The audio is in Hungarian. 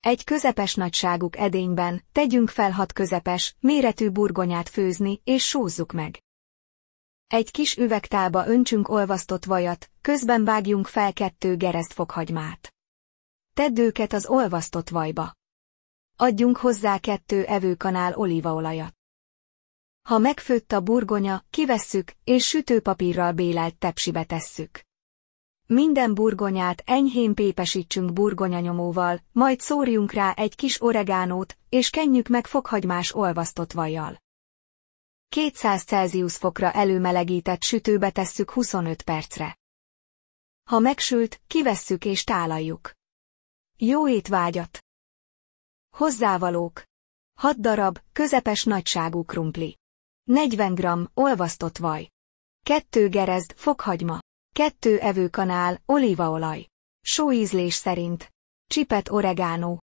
Egy közepes nagyságú edényben tegyünk fel 6 közepes, méretű burgonyát főzni és sózzuk meg. Egy kis üvegtálba öntsünk olvasztott vajat, közben vágjunk fel 2 gerezd fokhagymát. Tedd őket az olvasztott vajba. Adjunk hozzá 2 evőkanál olívaolajat. Ha megfőtt a burgonya, kivesszük, és sütőpapírral bélelt tepsibe tesszük. Minden burgonyát enyhén pépesítsünk burgonyanyomóval, majd szórjunk rá egy kis oregánót, és kenjük meg fokhagymás olvasztott vajjal. 200 Celsius fokra előmelegített sütőbe tesszük 25 percre. Ha megsült, kivesszük és tálaljuk. Jó étvágyat! Hozzávalók: 6 darab, közepes nagyságú krumpli. 40 g. olvasztott vaj. 2 gerezd, fokhagyma. 2 evőkanál, olívaolaj. Sóízlés szerint. Csipet oregánó.